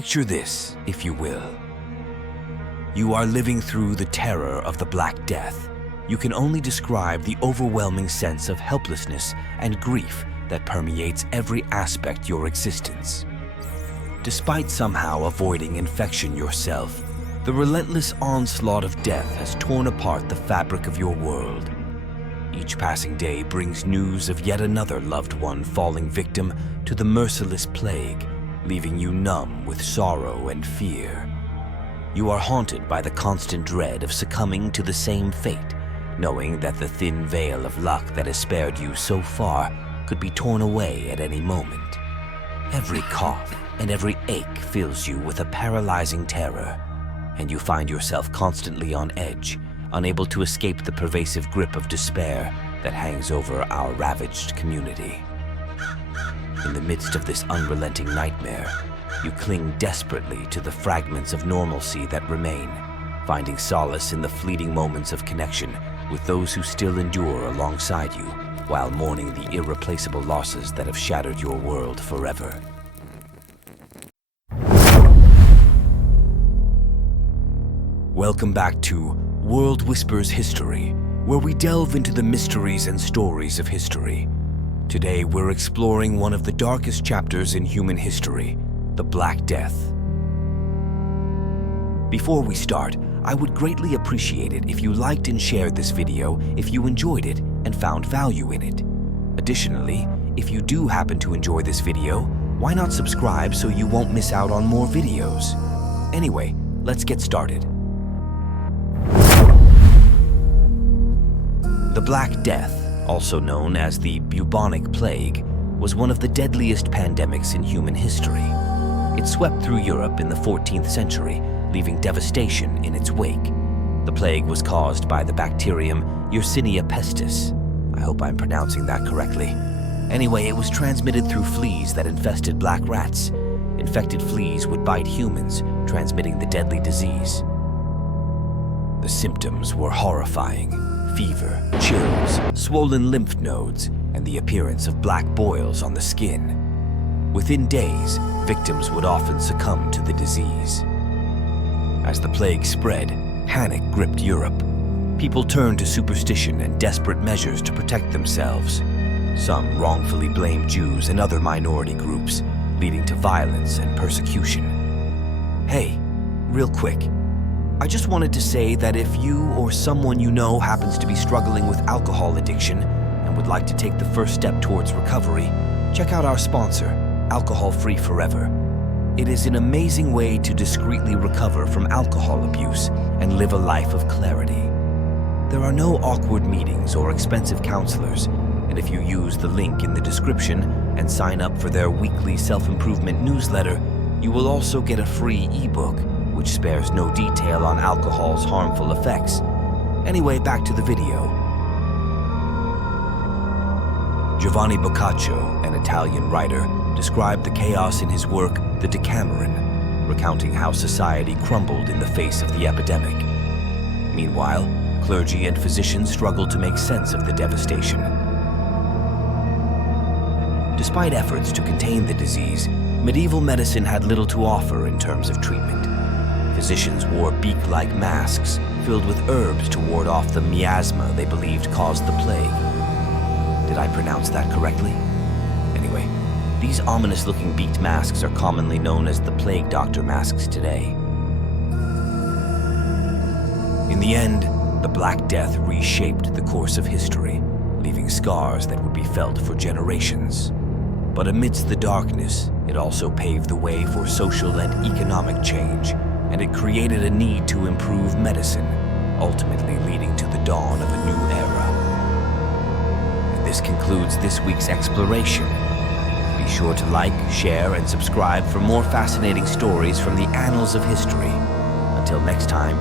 Picture this, if you will. You are living through the terror of the Black Death. You can only describe the overwhelming sense of helplessness and grief that permeates every aspect of your existence. Despite somehow avoiding infection yourself, the relentless onslaught of death has torn apart the fabric of your world. Each passing day brings news of yet another loved one falling victim to the merciless plague, leaving you numb with sorrow and fear. You are haunted by the constant dread of succumbing to the same fate, knowing that the thin veil of luck that has spared you so far could be torn away at any moment. Every cough and every ache fills you with a paralyzing terror, and you find yourself constantly on edge, unable to escape the pervasive grip of despair that hangs over our ravaged community. In the midst of this unrelenting nightmare, you cling desperately to the fragments of normalcy that remain, finding solace in the fleeting moments of connection with those who still endure alongside you, while mourning the irreplaceable losses that have shattered your world forever. Welcome back to World Whispers History, where we delve into the mysteries and stories of history. Today, we're exploring one of the darkest chapters in human history, the Black Death. Before we start, I would greatly appreciate it if you liked and shared this video if you enjoyed it and found value in it. Additionally, if you do happen to enjoy this video, why not subscribe so you won't miss out on more videos? Anyway, let's get started. The Black Death, also known as the bubonic plague, was one of the deadliest pandemics in human history. It swept through Europe in the 14th century, leaving devastation in its wake. The plague was caused by the bacterium Yersinia pestis. I hope I'm pronouncing that correctly. Anyway, it was transmitted through fleas that infested black rats. Infected fleas would bite humans, transmitting the deadly disease. The symptoms were horrifying: fever, chills, swollen lymph nodes, and the appearance of black boils on the skin. Within days, victims would often succumb to the disease. As the plague spread, panic gripped Europe. People turned to superstition and desperate measures to protect themselves. Some wrongfully blamed Jews and other minority groups, leading to violence and persecution. Hey, real quick, I just wanted to say that if you or someone you know happens to be struggling with alcohol addiction and would like to take the first step towards recovery, check out our sponsor, Alcohol Free Forever. It is an amazing way to discreetly recover from alcohol abuse and live a life of clarity. There are no awkward meetings or expensive counselors, and if you use the link in the description and sign up for their weekly self-improvement newsletter, you will also get a free ebook, which spares no detail on alcohol's harmful effects. Anyway, back to the video. Giovanni Boccaccio, an Italian writer, described the chaos in his work, The Decameron, recounting how society crumbled in the face of the epidemic. Meanwhile, clergy and physicians struggled to make sense of the devastation. Despite efforts to contain the disease, medieval medicine had little to offer in terms of treatment. Physicians wore beak-like masks filled with herbs to ward off the miasma they believed caused the plague. Did I pronounce that correctly? Anyway, these ominous-looking beaked masks are commonly known as the plague doctor masks today. In the end, the Black Death reshaped the course of history, leaving scars that would be felt for generations. But amidst the darkness, it also paved the way for social and economic change, and it created a need to improve medicine, ultimately leading to the dawn of a new era. And this concludes this week's exploration. Be sure to like, share, and subscribe for more fascinating stories from the annals of history. Until next time,